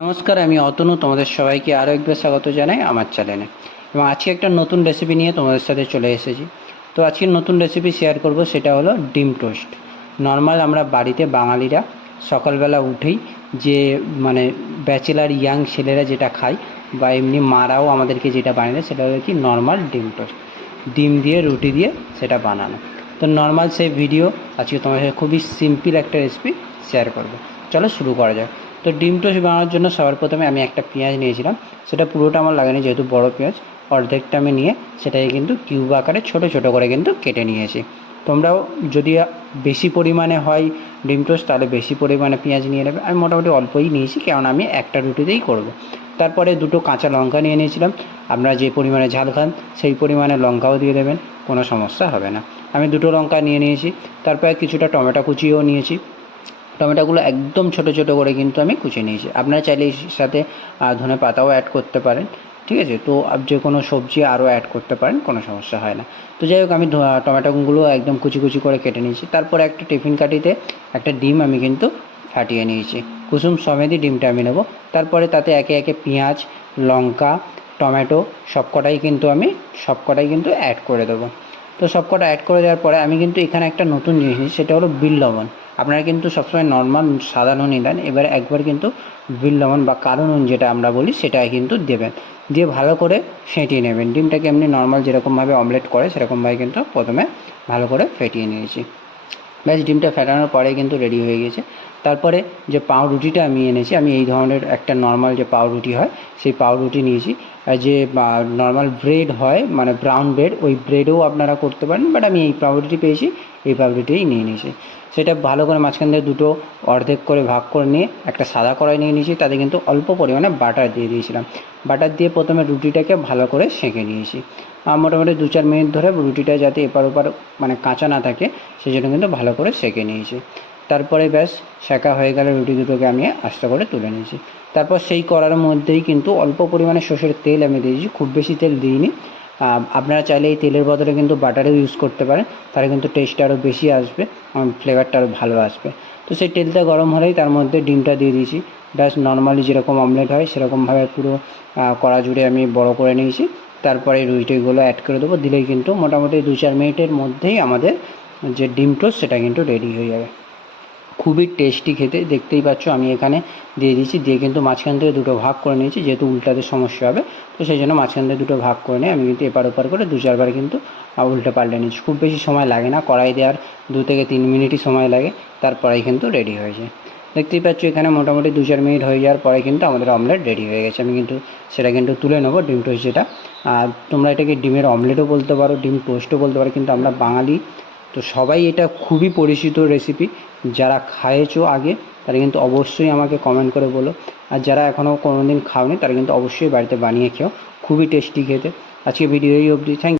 নমস্কার, আমি অতনু, তোমাদের সবাইকে আরও একবার স্বাগত জানাই আমার চ্যানেলে। এবং আজকে একটা নতুন রেসিপি নিয়ে তোমাদের সাথে চলে এসেছি। তো আজকে নতুন রেসিপি শেয়ার করব, সেটা হলো ডিম টোস্ট। নর্মাল আমরা বাড়িতে বাঙালিরা সকালবেলা উঠেই যে মানে ব্যাচেলার ইয়াং ছেলেরা যেটা খায়, বা এমনি মারাও আমাদেরকে যেটা বানিয়ে দেয়, সেটা হলো কি নর্মাল ডিম টোস্ট। ডিম দিয়ে, রুটি দিয়ে সেটা বানানো। তো নর্মাল সেই ভিডিও আজকে সাথে খুবই সিম্পল একটা রেসিপি শেয়ার করব। চলো শুরু করা যাক। তো ডিম টোস্ট বানানোর জন্য সবার প্রথমে আমি একটা পেঁয়াজ নিয়েছিলাম। সেটা পুরোটা আমার লাগেনি, যেহেতু বড় পেঁয়াজ। অর্ধেকটা আমি নিয়ে সেটাকে কিন্তু কিউব আকারে ছোট ছোট করে কিন্তু কেটে নিয়েছি। তোমরাও যদি বেশি পরিমাণে হয় ডিম টোস্ট, তাহলে বেশি পরিমাণে পেঁয়াজ নিয়ে নেবে। আমি মোটামুটি অল্পই নিয়েছি কারণ আমি একটা রুটিতেই করব। তারপরে দুটো কাঁচা লঙ্কা নিয়ে নিয়েছিলাম। আপনারা যে পরিমাণে ঝাল খান, সেই পরিমাণে লঙ্কাও দিয়ে দেবেন, কোনো সমস্যা হবে না। আমি দুটো লঙ্কা নিয়ে নিয়েছি। তারপরে কিছুটা টমেটো কুচিও নিয়েছি। টমেটোগুলো একদম ছোট ছোট করে কিন্তু আমি কুচিয়ে নিয়েছি। আপনারা চাইলে এর সাথে ধনে পাতাও অ্যাড করতে পারেন, ঠিক আছে? তো যে কোনো সবজি আরও অ্যাড করতে পারেন, কোনো সমস্যা হয় না। তো যাই হোক, আমি টমেটোগুলো একদম কুচি কুচি করে কেটে নিয়েছি। তারপরে একটা টিফিন কাঠিতে একটা ডিম আমি কিন্তু ফাটিয়ে নিয়েছি। কুসুম সমেতই ডিমটা আমি নেব। তারপরে তাতে একে একে পেঁয়াজ, লঙ্কা, টমেটো, সবকটাই কিন্তু আমি, সবকটাই কিন্তু অ্যাড করে দেবো। তো সবকটা অ্যাড করে দেওয়ার পরে আমি কিন্তু এখানে একটা নতুন জিনিস সেটা হলো বিল লবণ। আপনারা কিন্তু সবসময় নর্মাল সাদা নুনই দেন এবার একবার কিন্তু বিল লবণ বা কালো নুন যেটা আমরা বলি সেটা কিন্তু দেবেন। দিয়ে ভালো করে ফেটিয়ে নেবেন। ডিমটাকে এমনি নর্মাল যেরকমভাবে অমলেট করে, সেরকমভাবে কিন্তু প্রথমে ভালো করে ফেটিয়ে নিয়েছি। ব্যাস ডিমটা ফেটানোর পরে কিন্তু রেডি হয়ে গেছে। তারপরে যে পাউরুটিটা আমি এনেছি, আমি এই ধরনের একটা নর্মাল যে পাউরুটি হয়, সেই পাউরুটি নিয়েছি। আর যে নর্মাল ব্রেড হয় মানে ব্রাউন ব্রেড ওই ব্রেডও আপনারা করতে পারেন বাট আমি এই পাউরুটি পেয়েছি, এই পাউরুটিই নিয়ে নিয়েছি। সেটা ভালো করে মাঝখান দিয়ে দুটো অর্ধেক করে ভাগ করে নিয়ে, একটা সাদা কড়াই নিয়ে নিয়েছি, তাতে কিন্তু অল্প পরিমাণে বাটার দিয়ে দিয়েছিলাম। বাটার দিয়ে প্রথমে রুটিটাকে ভালো করে সেঁকে নিয়েছি। মোটামুটি দু চার মিনিট ধরে রুটিটা যাতে এপার ওপার মানে কাঁচা না থাকে সেই জন্য কিন্তু ভালো করে সেঁকে নিয়েছি। তারপরে ব্যাস, সেঁকা হয়ে গেলে রুটি দুটোকে আমি আস্তে করে তুলে নিয়েছি। তারপর সেই করার মধ্যেই কিন্তু অল্প পরিমাণে সর্ষের তেল আমি দিয়েছি, খুব বেশি তেল দিইনি। আপনারা চাইলে এই তেলের বদলে কিন্তু বাটারও ইউজ করতে পারেন, তাহলে কিন্তু টেস্টটা আরও বেশি আসবে ফ্লেভারটা আরও ভালো আসবে। তো সেই তেলটা গরম হলেই তার মধ্যে ডিমটা দিয়ে দিয়েছি। ব্যাস নর্মালি যেরকম অমলেট হয়, সেরকমভাবে পুরো কড়া জুড়ে আমি বড় করে নিয়েছি। তারপরে রুটিগুলো অ্যাড করে দেবো। দিলেই কিন্তু মোটামুটি দু চার মিনিটের মধ্যেই আমাদের যে ডিম টোস্ট সেটা কিন্তু রেডি হয়ে যাবে। খুবই টেস্টি খেতে, দেখতেই পাচ্ছ আমি এখানে দিয়ে দিয়েছি। দিয়ে কিন্তু মাঝখান থেকে দুটো ভাগ করে নিয়েছি, যেহেতু উল্টাতে সমস্যা হবে। তো সেই জন্য মাঝখান থেকে দুটো ভাগ করে নিয়ে আমি কিন্তু এপার ওপার করে দু চারবার কিন্তু উল্টে পাল্টে নিয়েছি। খুব বেশি সময় লাগে না, কড়াই দেওয়ার দু থেকে তিন মিনিটই সময় লাগে, তারপরেই কিন্তু রেডি হয়ে যায়। দেখতেই পাচ্ছ, এখানে মোটামুটি দু চার মিনিট হয়ে যাওয়ার পরে কিন্তু আমাদের অমলেট রেডি হয়ে গেছে। আমি কিন্তু সেটা কিন্তু তুলে নেব, ডিম টোস্ট যেটা। আর তোমরা এটাকে ডিমের অমলেটও বলতে পারো, ডিম টোস্টও বলতে পারো, কিন্তু আমরা বাঙালি, তো সবাই এটা খুবই পরিচিত রেসিপি যারা খাইয়েছো আগে, তারা কিন্তু অবশ্যই আমাকে কমেন্ট করে বলো। আর যারা এখনও কোনো দিন খাওনি, তারা কিন্তু অবশ্যই বাড়িতে বানিয়ে খেও, খুবই টেস্টি খেতে। আজকে ভিডিও এই অবধি। থ্যাংক